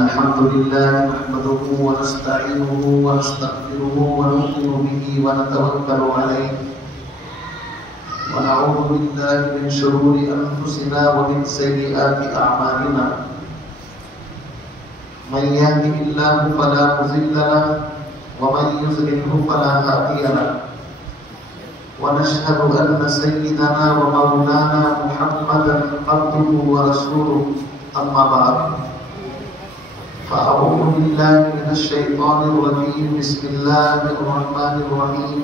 الحمد لله نحمده ونستعينه ونستغفره ونؤمن به ونتوكل عليه ونعوذ بالله من شرور أنفسنا ومن سيئات أعمالنا من يهده الله فلا مضل له ومن يضلل فلا هادي له ونشهد أن سيدنا ومولانا محمدا عبده ورسوله أما بعد فأعوذ بالله من الشيطان الرجيم بسم الله الرحمن الرحيم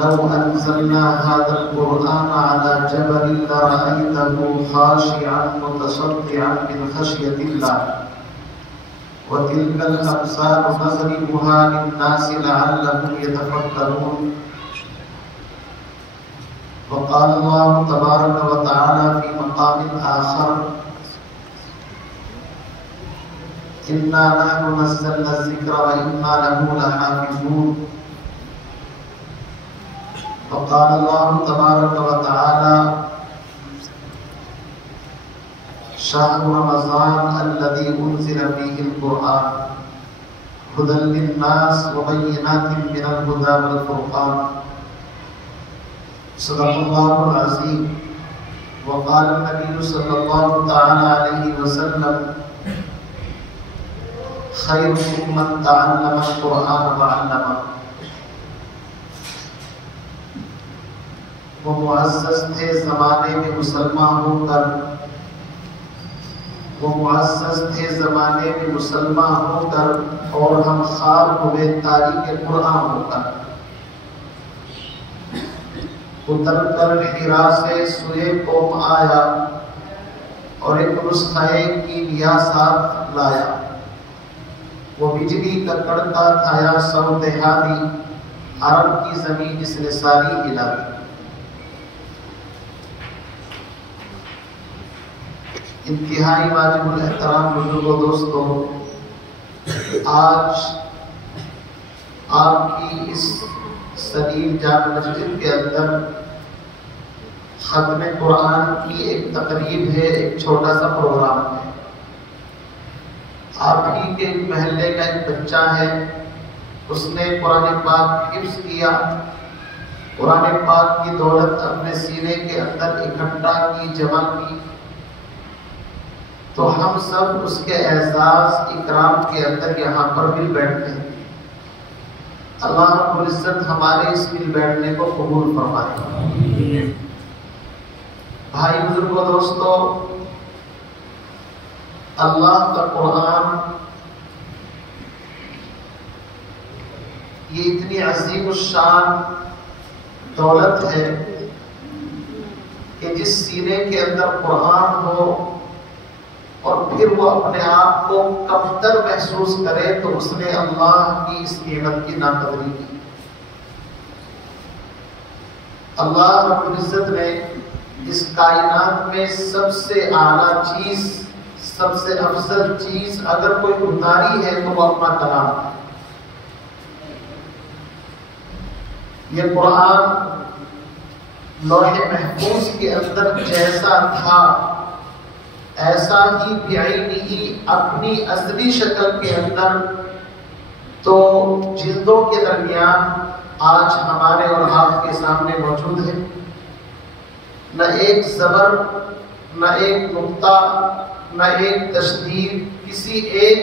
لو أنزلنا هذا القرآن على جبل لرأيته خاشعا متصدعا من خشية الله وتلك الأمثال نضربها للناس لعلهم يتفكرون وقال الله تبارك وتعالى في مقام آخر إنا نحن نزلنا الذكر وإنا له لحافظون وقال الله تبارك وتعالى شهر رمضان الذي أنزل فيه القرآن هدى للناس وبينات من الهدى والفرقان صدق الله العظيم وقال النبي صلى الله تعالى عليه وسلم خيركم من تعلم القرآن وعلمه وہ معزز تھے زمانے میں مسلمان ہو کر اور ہم خوار ہوئے تاریخ قرآن ہو کر اتر کر حرا سے سوئے قوم آیا اور ایک نسخہ کیمیا ساتھ لایا وہ بجلی کا کڑکا تھایا سو دہاتی عرب کی زمین جس نے ساری ہلا دی انتہائی واجب الاحترام بزرگوں دوستوں، آج آپ کی اس سلیم جامع مسجد کے اندر ختم قرآن کی ایک تقریب ہے، ایک چھوٹا سا پروگرام ہے۔ آپ ہی کے محلے کا ایک بچہ ہے، اس نے قرآن پاک حفظ کیا، قرآن پاک کی دولت اپنے سینے کے اندر اکٹھا کی، جمع کی، تو ہم سب اس کے اعزاز اکرام کے اندر یہاں پر مل بیٹھتے ہیں۔ اللہ رب العزت ہمارے اس مل بیٹھنے کو قبول فرمائے۔ بھائی بزرگوں دوستو، اللہ کا قرآن یہ اتنی عظیم الشان دولت ہے کہ جس سینے کے اندر قرآن ہو اور پھر وہ اپنے آپ کو کمتر محسوس کرے تو اس نے اللہ کی اس نعمت کی ناقدری کی۔ اللہ رب العزت نے اس کائنات میں سب سے اعلیٰ چیز، سب سے افضل چیز اگر کوئی اتاری ہے تو وہ اپنا کلام ہے۔ یہ قرآن لوح محفوظ کے اندر جیسا تھا ایسا ہی بعینی اپنی اصلی شکل کے اندر تو جلدوں کے درمیان آج ہمارے اور آپ کے سامنے موجود ہے۔ نہ ایک زبر، نہ ایک نقطہ، نہ ایک تشدید، کسی ایک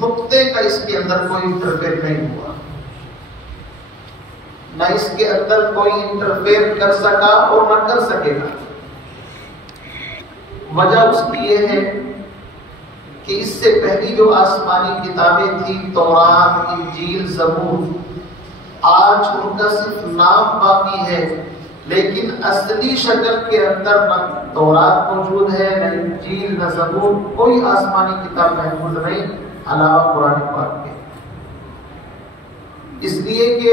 نقطے کا اس کے اندر کوئی انٹرفیئر نہیں ہوا، نہ اس کے اندر کوئی انٹرفیئر کر سکا اور نہ کر سکے گا۔ وجہ اس کی یہ ہے کہ اس سے پہلی جو آسمانی کتابیں تھیں، تورات، انجیل، زبور، آج ان کا صرف نام باقی ہے، لیکن اصلی شکل کے اندر نہ تورات موجود ہے، نہ انجیل، نہ زبور، کوئی آسمانی کتاب محفوظ نہیں علاوہ قرآن پاک کے۔ اس لیے کہ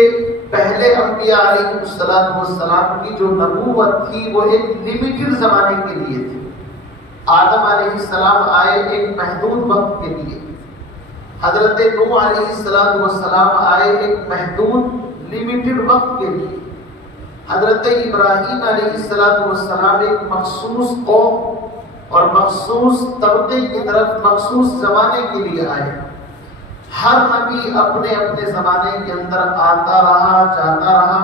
پہلے انبیاء علیہ السلام کی جو نبوت تھی وہ ایک لمیٹڈ زمانے کے لیے تھی۔ آدم علیہ السلام آئے ایک محدود وقت کے لیے، حضرت نوح علیہ السلام آئے ایک محدود لمیٹڈ وقت کے لیے، حضرت ابراہیم علیہ السلام ایک مخصوص قوم اور مخصوص طبقے کی طرف مخصوص زمانے کے لیے آئے۔ ہر نبی اپنے اپنے زمانے کے اندر آتا رہا جاتا رہا،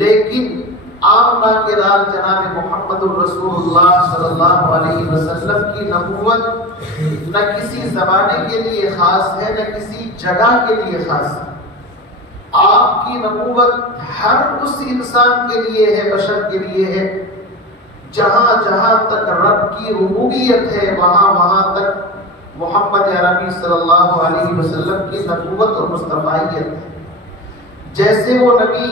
لیکن آمنہ کے لال جناب محمد الرسول اللہ صلی اللہ علیہ وسلم کی نبوت نہ کسی زمانے کے لیے خاص ہے نہ کسی جگہ کے لیے خاص ہے۔ آپ کی نبوت ہر اس انسان کے لیے ہے، بشر کے لیے ہے۔ جہاں جہاں تک رب کی ربوبیت ہے وہاں وہاں تک محمد عربی صلی اللہ علیہ وسلم کی نبوت اور مصطفیت ہے۔ جیسے وہ نبی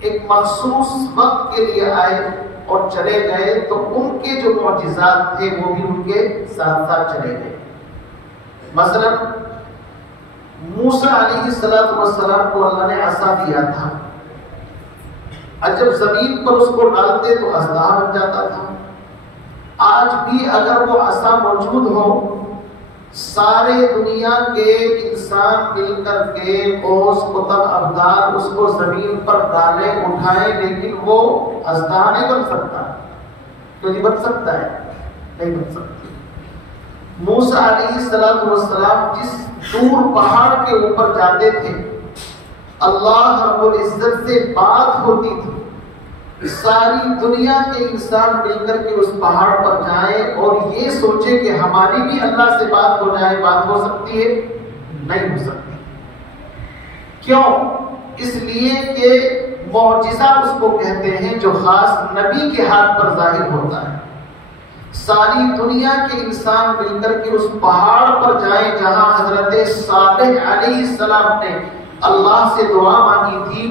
ایک مخصوص وقت کے لیے آئے اور چلے گئے تو ان کے جو معجزات تھے وہ بھی ان کے ساتھ ساتھ چلے گئے۔ مثلا موسیٰ علیہ السلام کو اللہ نے عصا دیا تھا، جب زمین پر اس کو ڈالتے تو اژدہا بن جاتا تھا۔ آج بھی اگر وہ عصا موجود ہو، سارے دنیا کے انسان مل کر کے قوس قطب ابدال اس کو زمین پر ڈالیں اٹھائیں، لیکن وہ اژدہا نہیں بن سکتا۔ تو نہیں بن سکتا ہے، نہیں بن سکتا۔ موسیٰ علیہ السلام جس دور پہاڑ کے اوپر جاتے تھے، اللہ رب العزت سے بات ہوتی تھی، ساری دنیا کے انسان مل کر کے اس پہاڑ پر جائیں اور یہ سوچے کہ ہماری بھی اللہ سے بات ہو جائے، بات ہو سکتی ہے؟ نہیں ہو سکتی۔ کیوں؟ اس لیے کہ معجزہ اس کو کہتے ہیں جو خاص نبی کے ہاتھ پر ظاہر ہوتا ہے۔ ساری دنیا کے انسان مل کر کے اس پہاڑ پر جائیں جہاں حضرت صالح علیہ السلام نے اللہ سے دعا مانگی تھی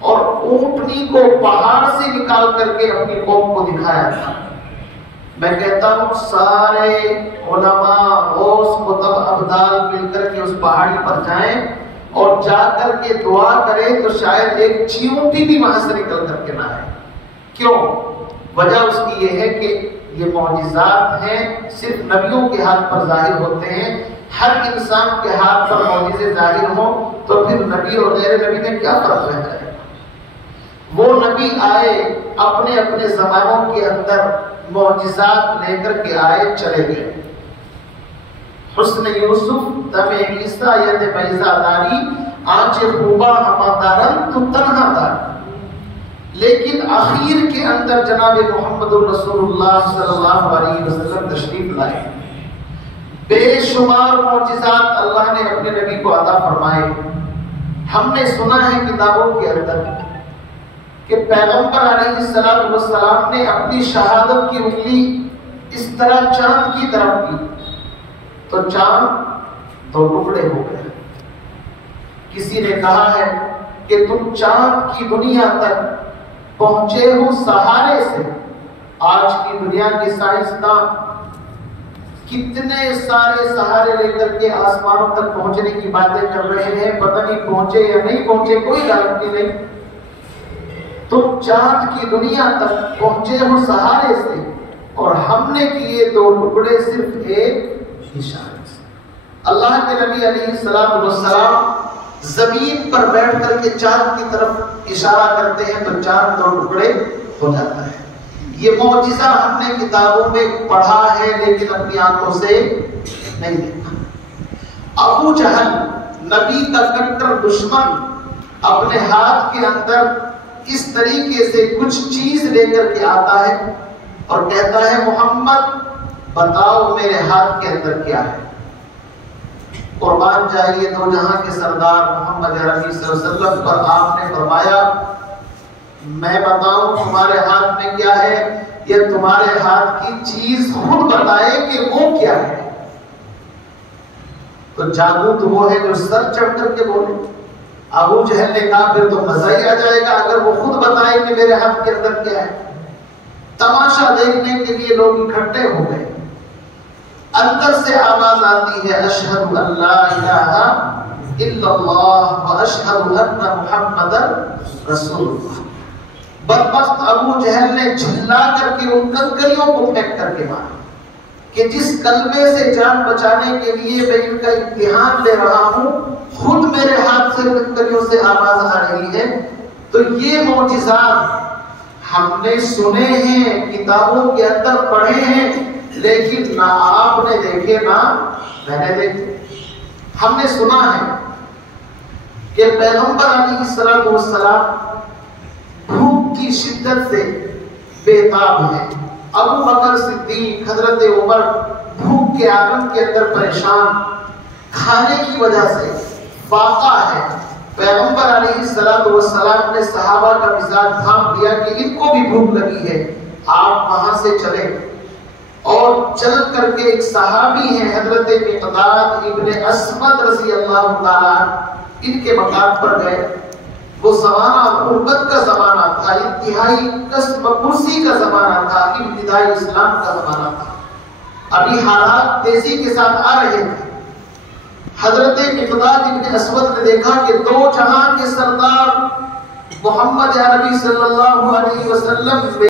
اور اونٹنی کو پہاڑ سے نکال کر کے اپنی قوم کو دکھایا تھا۔ میں کہتا ہوں سارے علماء غوث قطب ابدال مل کر کے اس پہاڑی پر جائیں اور جا کر کے دعا کریں تو شاید ایک چیونٹی بھی وہاں سے نکل کر کے نہ آئے۔ کیوں؟ وجہ اس کی یہ ہے کہ یہ معجزات ہیں، صرف نبیوں کے ہاتھ پر ظاہر ہوتے ہیں۔ ہر انسان کے ہاتھ پر معجزے ظاہر ہوں تو پھر نبی اور غیر نبی میں کیا فرق رہ جائے گا؟ وہ نبی آئے اپنے اپنے زمانوں کے اندر معجزات لے کر کے آئے، چلے گئے۔ حسن یوسف دم عیسیٰ ید بیضا داری، آنچ خوبا ہما دارن تو تنہا دار۔ لیکن آخر کے اندر جناب محمد الرسول اللہ صلی اللہ علیہ وسلم تشریف لائے۔ بے شمار معجزات اللہ نے اپنے نبی کو عطا فرمائے۔ ہم نے سنا ہے کتابوں کے اندر کہ پیغمبر علیہ السلام نے اپنی شہادت کی انگلی اس طرح چاند کی طرف کی تو چاند دو ٹکڑے ہو گئے۔ کسی نے کہا ہے کہ تم چاند کی دنیا تک پہنچے ہو سہارے سے۔ آج کی دنیا کے سائنسداں کتنے سارے سہارے لے کر کے آسمانوں تک پہنچنے کی باتیں کر رہے ہیں، پتہ نہیں پہنچے یا نہیں پہنچے، کوئی گارنٹی نہیں۔ تم چاند کی دنیا تک پہنچے ہو سہارے سے اور ہم نے کیے دو ٹکڑے صرف ایک اشارے سے۔ اللہ کے نبی علیہ السلام زمین پر بیٹھ کر کے چاند کی طرف اشارہ کرتے ہیں تو چاند دو ٹکڑے ہو جاتا ہے۔ یہ معجزہ ہم نے کتابوں میں پڑھا ہے لیکن اپنی آنکھوں سے نہیں دیکھا۔ ابو جہل نبی کا کٹر دشمن اپنے ہاتھ کے اندر اس طریقے سے کچھ چیز لے کر کے آتا ہے اور کہتا ہے محمد بتاؤ میرے ہاتھ کے اندر کیا ہے۔ قربان جائیے دو جہاں کے سردار محمد عربی صلی اللہ علیہ وسلم پر آپ نے فرمایا میں بتاؤں تمہارے ہاتھ میں کیا ہے، یہ تمہارے ہاتھ کی چیز خود بتائے کہ وہ کیا ہے۔ تو جادو تو وہ ہے جو سر چڑھ کر کے بولے۔ ابو جہل نے کہا پھر تو مزہ ہی آ جائے گا اگر وہ خود بتائے کہ میرے ہاتھ کے اندر کیا ہے۔ تماشا دیکھنے کے لیے لوگ اکٹھے ہو گئے۔ اندر سے آواز آتی ہے اشہد ان لا الہ الا اللہ و اشہد ان محمد رسول اللہ۔ بدبخت ابو جہل نے جھلا کر کے ان کنکریوں کو پھینک کر کے مارا کہ جس کلمے سے جان بچانے کے لیے میں ان کا امتحان لے رہا ہوں خود میرے ہاتھ سے کنکریوں سے آواز آ رہی ہے۔ تو یہ معجزات ہم نے سنے ہیں، کتابوں کے اندر پڑھے ہیں، لیکن نہ آپ نے دیکھے نہ میں نے دیکھے۔ ہم نے سنا ہے کہ پیغمبر علیہ السلام بھوک کی شدت سے بےتاب ہے۔ ابو بکر صدیق، حضرت عمر بھوک کے عالم کے اندر پریشان، کھانے کی وجہ سے فاقہ ہے۔ پیغمبر علیہ السلام نے صحابہ کا مزاج تھام دیا کہ ان کو بھی بھوک لگی ہے، آپ وہاں سے چلیں، اور چل کر کے ایک صحابی ہیں حضرت مقداد ابن اسود رضی اللہ تعالیٰ ان کے مکان پر گئے۔ وہ زمانہ غربت کا زمانہ تھا، انتہائی کسب پرسی کا زمانہ تھا، ابتدائی اسلام کا زمانہ تھا، ابھی حالات تیزی کے ساتھ آ رہے تھے۔ حضرت مقداد ابن اسود نے دیکھا کہ دو جہاں کے سردار محمد عربی صلی اللہ علیہ وسلم